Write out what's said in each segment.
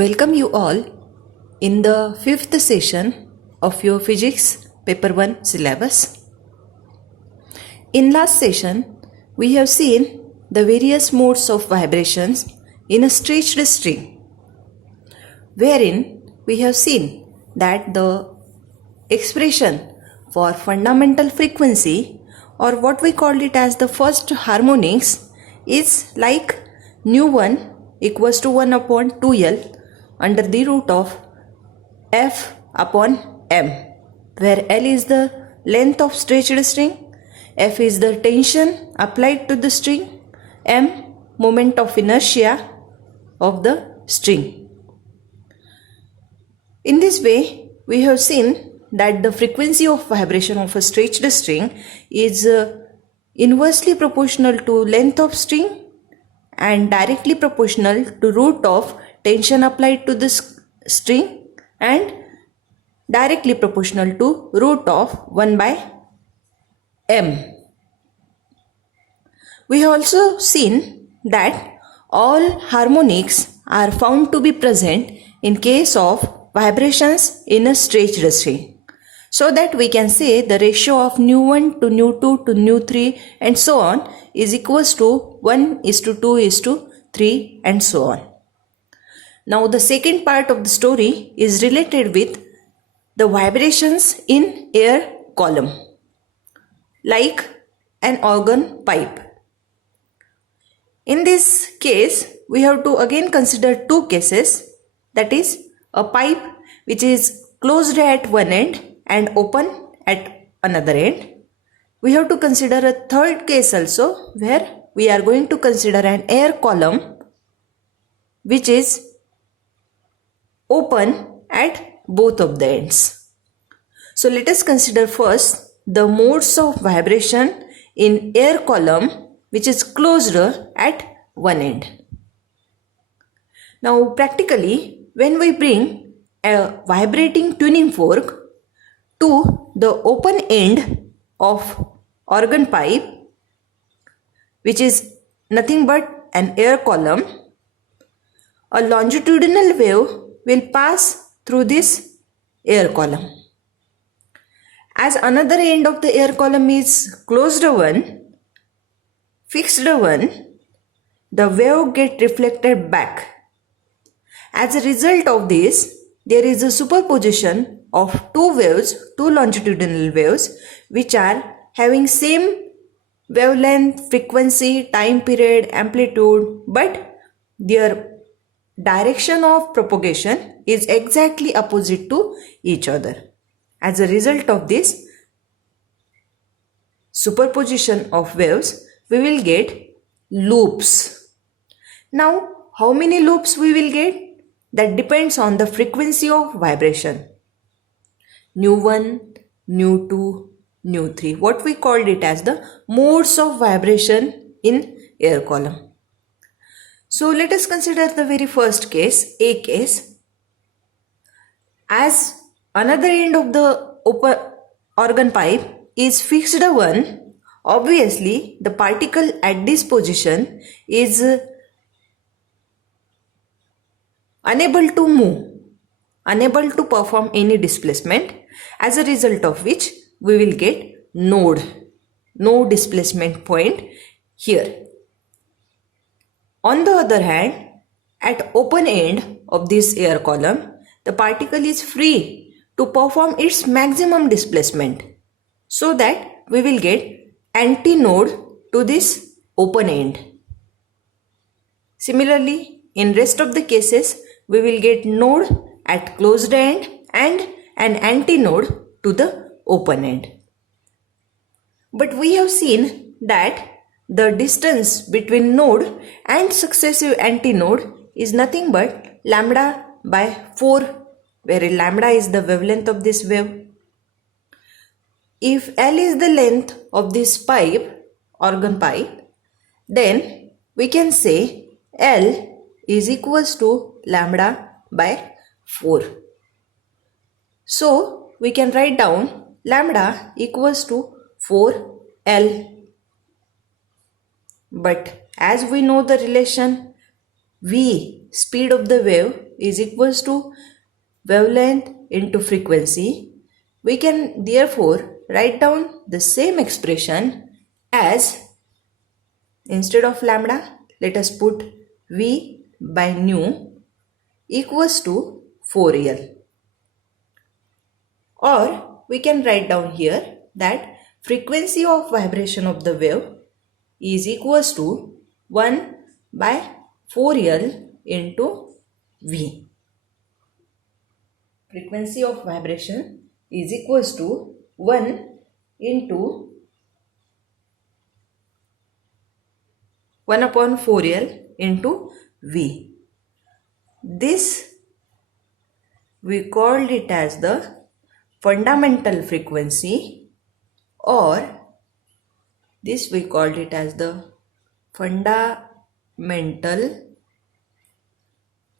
Welcome you all in the fifth session of your Physics Paper 1 syllabus. In last session, we have seen the various modes of vibrations in a stretched string, wherein we have seen that the expression for fundamental frequency, or what we called it as the first harmonics, is like nu1 equals to 1 upon 2L under the root of F upon M, where L is the length of stretched string, F is the tension applied to the string, M moment of inertia of the string. In this way, we have seen that the frequency of vibration of a stretched string is inversely proportional to length of string and directly proportional to root of tension applied to the string and directly proportional to root of 1 by M. We have also seen that all harmonics are found to be present in case of vibrations in a stretched string, so that we can say the ratio of nu1 to nu2 to nu3 and so on is equals to 1:2:3 and so on. Now the second part of the story is related with the vibrations in air column, like an organ pipe. In this case, we have to again consider two cases, that is a pipe which is closed at one end and open at another end. We have to consider a third case also, where we are going to consider an air column which is open at both of the ends. So let us consider first the modes of vibration in air column which is closed at one end. Now practically, when we bring a vibrating tuning fork to the open end of organ pipe, which is nothing but an air column, a longitudinal wave will pass through this air column. As another end of the air column is closed one, fixed one, the wave gets reflected back. As a result of this, there is a superposition of two waves, two longitudinal waves, which are having same wavelength, frequency, time period, amplitude, but their direction of propagation is exactly opposite to each other. As a result of this superposition of waves, we will get loops. Now, how many loops we will get? That depends on the frequency of vibration. nu1, nu2, nu3. What we called it as the modes of vibration in air column. So let us consider the very first case, A case. As another end of the open organ pipe is fixed one, obviously the particle at this position is unable to move, unable to perform any displacement, as a result of which we will get node, no displacement point here. On the other hand, at open end of this air column, the particle is free to perform its maximum displacement, so that we will get antinode to this open end. Similarly, in rest of the cases, we will get node at closed end and an antinode to the open end. But we have seen that the distance between node and successive antinode is nothing but lambda by 4, where lambda is the wavelength of this wave. If L is the length of this pipe, organ pipe, then we can say L is equals to lambda by 4. So we can write down lambda equals to 4L. But as we know the relation V, speed of the wave, is equals to wavelength into frequency. We can therefore write down the same expression as, instead of lambda, let us put V by nu equals to 4L. Or we can write down here that frequency of vibration of the wave is equals to 1 by 4L into V. Frequency of vibration is equals to 1 into 1 upon 4L into V. This we called it as the fundamental frequency, or this we called it as the fundamental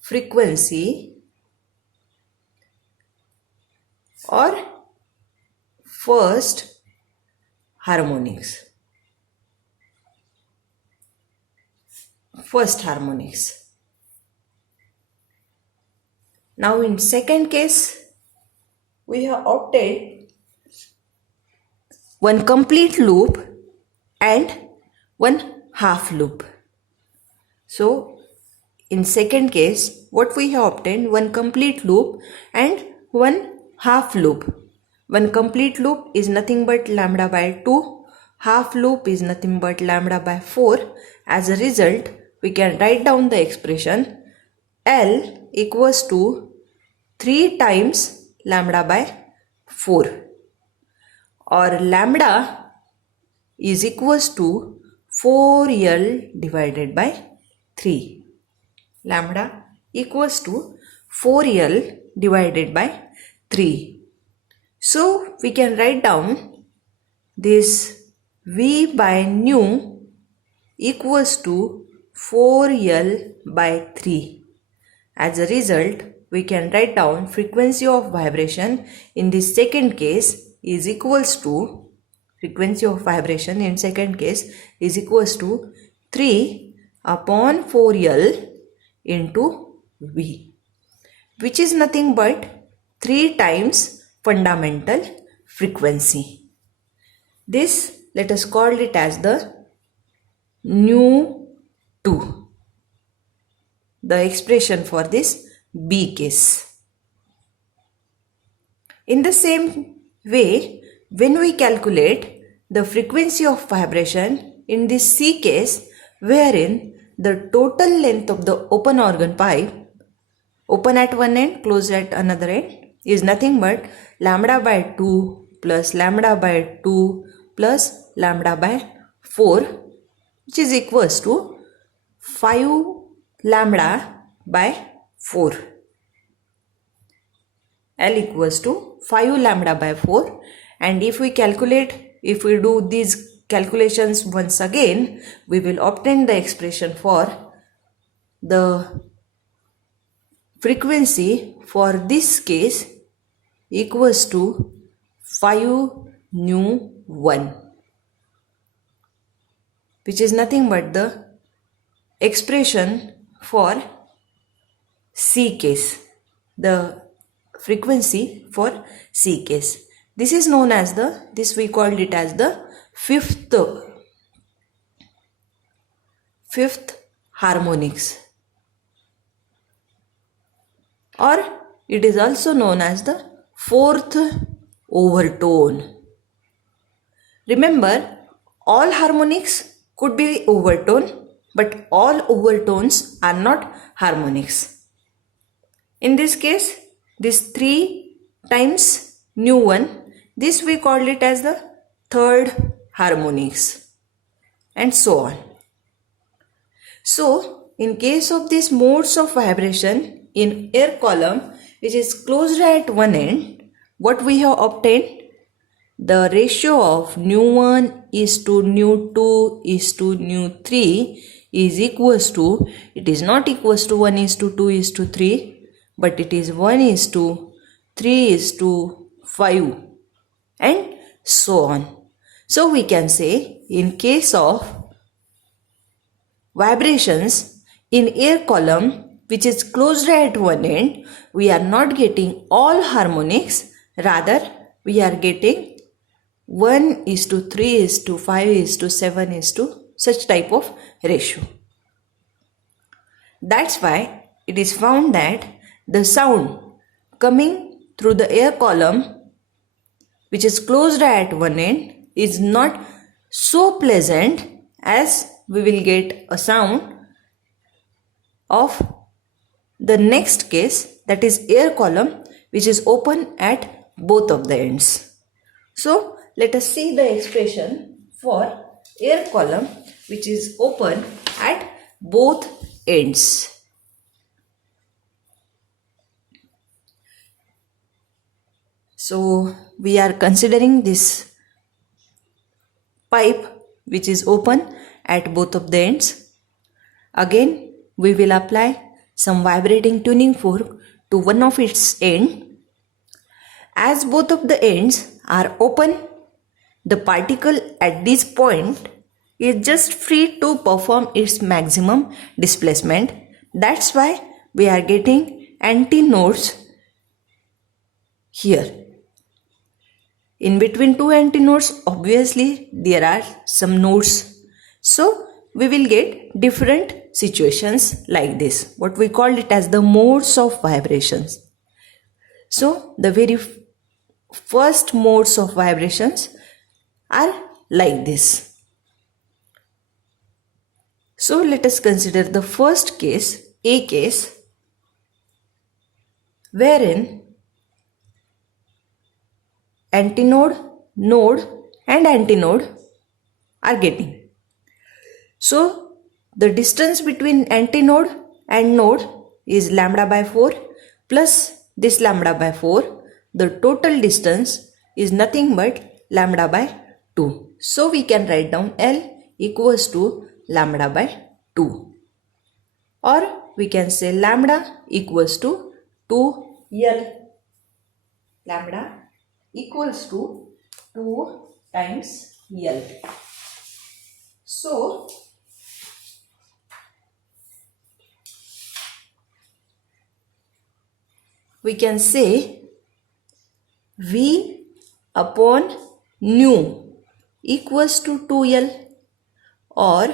frequency or first harmonics. First harmonics. Now in second case, we have obtained one complete loop and one half loop. So in second case, what we have obtained, one complete loop and one half loop. One complete loop is nothing but lambda by 2. Half loop is nothing but lambda by 4. As a result, we can write down the expression L equals to 3 times lambda by 4, or lambda is equals to 4L divided by 3. Lambda equals to 4L divided by 3. So we can write down this V by nu equals to 4L by 3. As a result, we can write down frequency of vibration in this second case is equals to, frequency of vibration in second case is equals to 3 upon 4L into V, which is nothing but 3 times fundamental frequency. This, let us call it as the nu 2, the expression for this B case. In the same way, when we calculate the frequency of vibration in this C case, wherein the total length of the open organ pipe, open at one end, closed at another end, is nothing but lambda by 2 plus lambda by 2 plus lambda by 4, which is equals to 5 lambda by 4. L equals to 5 lambda by 4, and if we do these calculations once again, we will obtain the expression for the frequency for this case equals to 5 nu 1, which is nothing but the expression for C case, the frequency for C case. This is known as this we called it as the fifth harmonics, or it is also known as the fourth overtone. Remember, all harmonics could be overtone, but all overtones are not harmonics. In this case, this 3 times nu 1, this we called it as the third harmonics, and so on. So, in case of these modes of vibration in air column which is closed at one end, what we have obtained, the ratio of nu 1 is to nu 2 is to nu 3 is equals to, it is not equals to 1 is to 2 is to 3, but it is 1 is to 3 is to 5, and so on. So we can say, in case of vibrations in air column which is closed at one end, we are not getting all harmonics, rather we are getting 1:3:5:7 such type of ratio. That's why it is found that the sound coming through the air column, which is closed at one end, is not so pleasant as we will get a sound of the next case, that is air column, which is open at both of the ends. So let us see the expression for air column which is open at both ends. So we are considering this pipe which is open at both of the ends. Again, we will apply some vibrating tuning fork to one of its end. As both of the ends are open, the particle at this point is just free to perform its maximum displacement. That's why we are getting antinodes here. In between two antinodes, obviously there are some nodes. So we will get different situations like this. What we call it as the modes of vibrations. So the very first modes of vibrations are like this. So let us consider the first case, A case, wherein antinode, node and antinode are getting. So the distance between antinode and node is lambda by 4 plus this lambda by 4. The total distance is nothing but lambda by 2. So we can write down L equals to lambda by 2. Or we can say lambda equals to 2L. Lambda equals to 2 times L. So we can say V upon nu equals to 2L or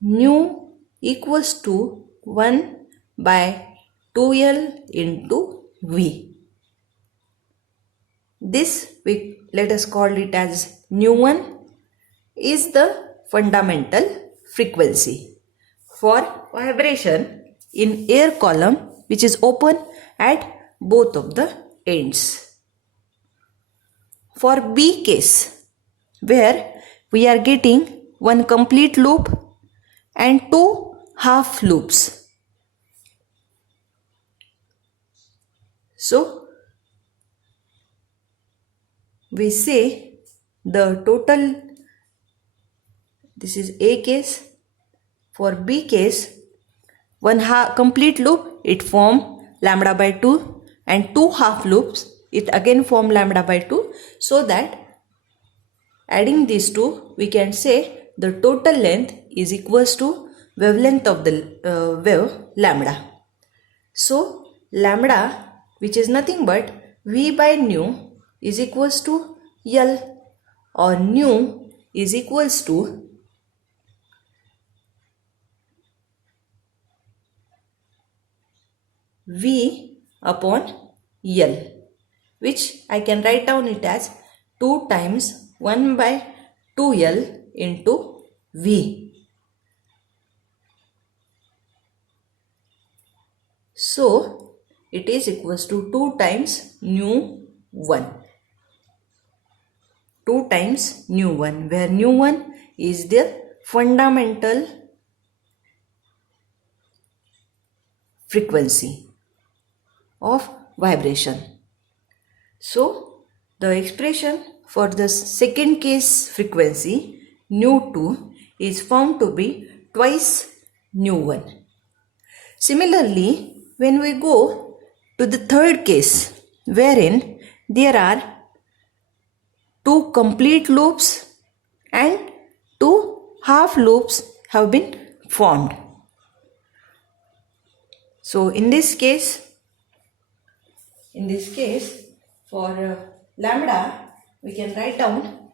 nu equals to 1 by 2L into V. This let us call it as nu1 is the fundamental frequency for vibration in air column which is open at both of the ends. For B case, where we are getting one complete loop and two half loops. So we say the total, this is A case. For B case, one complete loop, it form lambda by 2, and two half loops, it again form lambda by 2. So that adding these two, we can say the total length is equals to wavelength of the wave lambda. So lambda, which is nothing but V by nu, is equals to L, or nu is equals to V upon L, which I can write down it as 2 times 1 by 2L into V. So it is equals to 2 times nu 1. 2 times nu 1, where nu 1 is the fundamental frequency of vibration. So the expression for the second case frequency nu 2 is found to be twice nu 1. Similarly, when we go to the third case, wherein there are two complete loops and two half loops have been formed. So in this case for lambda, we can write down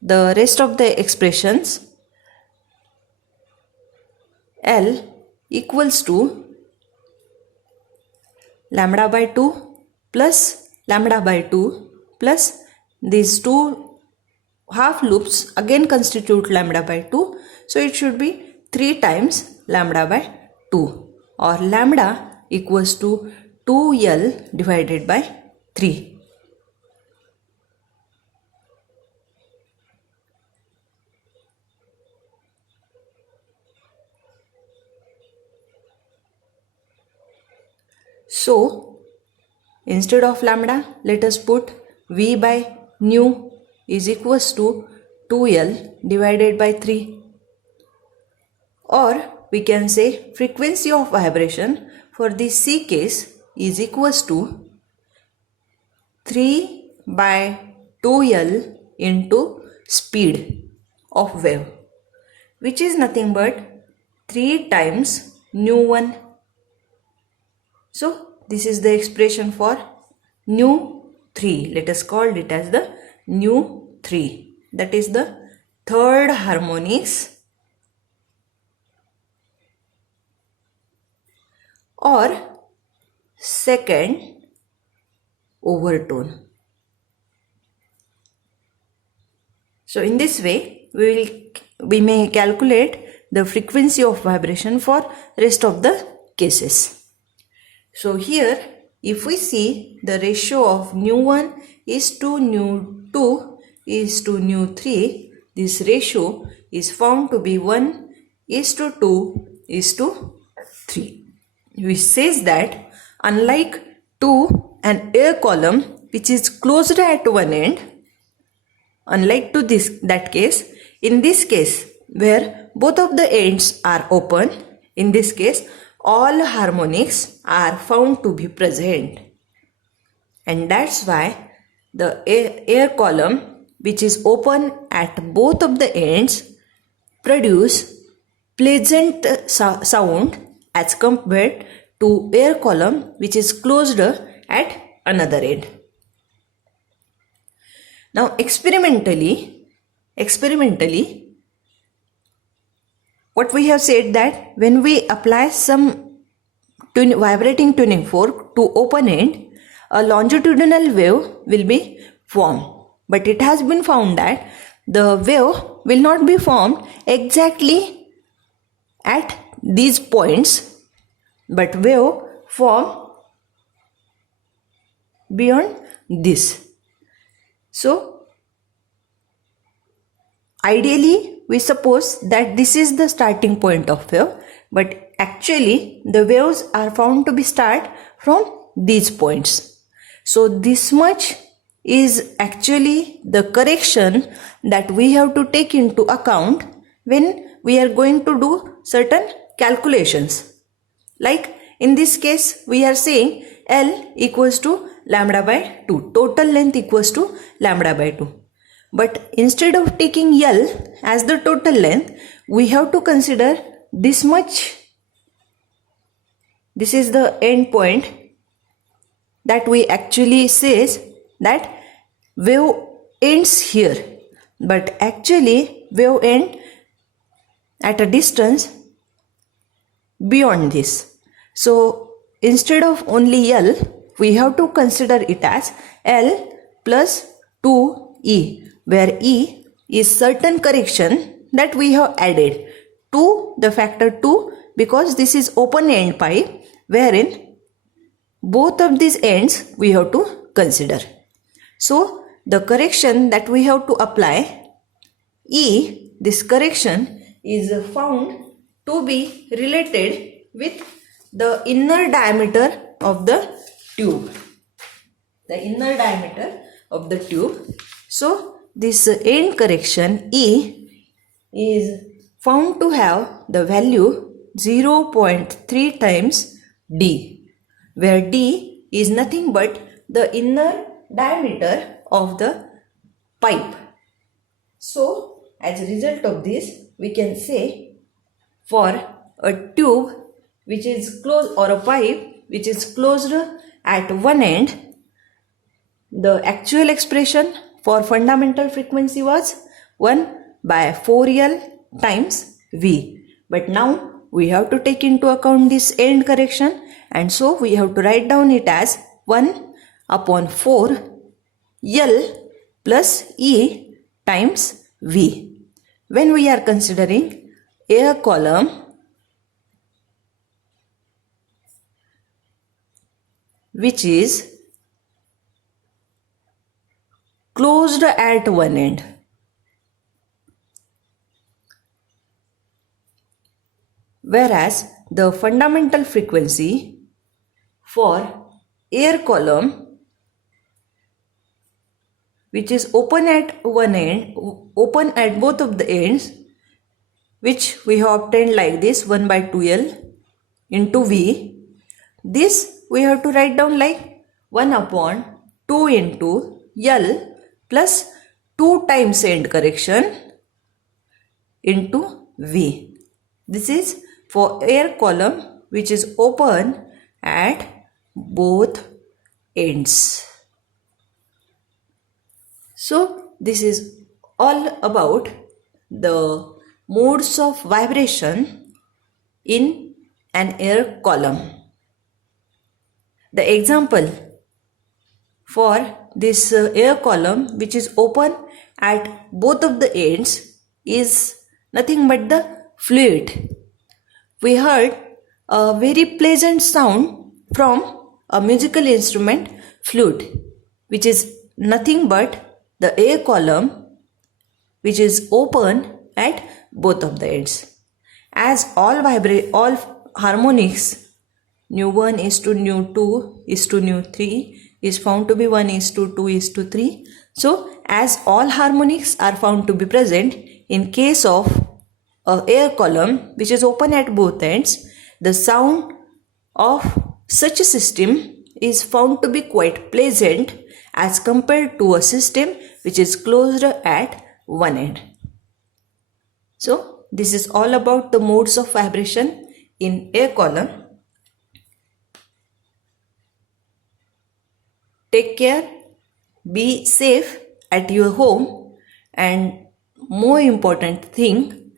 the rest of the expressions. L equals to lambda by 2 plus lambda by 2 plus these two half loops again constitute lambda by 2. So it should be 3 times lambda by 2, or lambda equals to 2L divided by 3. So instead of lambda, let us put V by nu is equals to 2L divided by 3. Or we can say frequency of vibration for this C case is equals to 3 by 2L into speed of wave, which is nothing but 3 times nu 1. So this is the expression for nu 3. Let us call it as the nu 3. That is the third harmonics or second overtone. So in this way we may calculate the frequency of vibration for rest of the cases. So here if we see the ratio of nu 1 is to nu 2 is to nu 3, this ratio is found to be 1 is to 2 is to 3, which says that unlike to an air column which is closed at one end, unlike to that case, in this case where both of the ends are open, in this case all harmonics are found to be present, and that's why the air column which is open at both of the ends produce pleasant sound as compared to air column which is closed at another end. Now experimentally what we have said that when we apply some vibrating tuning fork to open end, a longitudinal wave will be formed. But it has been found that the wave will not be formed exactly at these points, but wave form beyond this. So ideally we suppose that this is the starting point of wave, but actually the waves are found to be start from these points. So this much is actually the correction that we have to take into account when we are going to do certain calculations. Like in this case we are saying L equals to lambda by 2, total length equals to lambda by 2. But instead of taking L as the total length, we have to consider this much. This is the end point that we actually says that wave ends here, but actually wave end at a distance beyond this. So instead of only L, we have to consider it as L plus 2E, where E is certain correction that we have added to the factor 2, because this is open end pipe wherein both of these ends we have to consider. So the correction that we have to apply, E, this correction is found to be related with the inner diameter of the tube. The inner diameter of the tube. So this end correction E is found to have the value 0.3 times D, where D is nothing but the inner diameter of the pipe. So as a result of this, we can say for a tube which is closed, or a pipe which is closed at one end, the actual expression for fundamental frequency was 1 by 4L times V. But now we have to take into account this end correction, and so we have to write down it as 1 upon 4 L plus E times V. When we are considering air column which is closed at one end, whereas the fundamental frequency for air column which is open at one end, open at both of the ends, which we have obtained like this, 1 by 2L into V. This we have to write down like 1 upon 2 into L plus 2 times end correction into V. This is for air column which is open at both ends. So this is all about the modes of vibration in an air column. The example for this air column which is open at both of the ends is nothing but the fluid. We heard a very pleasant sound from a musical instrument, flute, which is nothing but the air column which is open at both of the ends. As all harmonics nu1 is to nu2 is to nu3 is found to be 1 is to 2 is to 3. So as all harmonics are found to be present in case of a air column which is open at both ends, the sound of such a system is found to be quite pleasant as compared to a system which is closed at one end. So this is all about the modes of vibration in air column. Take care, be safe at your home, and more important thing,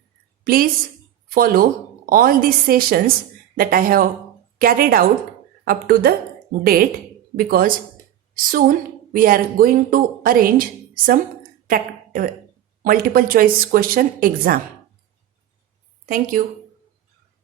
please follow all these sessions that I have carried out up to the date, because soon we are going to arrange some multiple choice question exam. Thank you.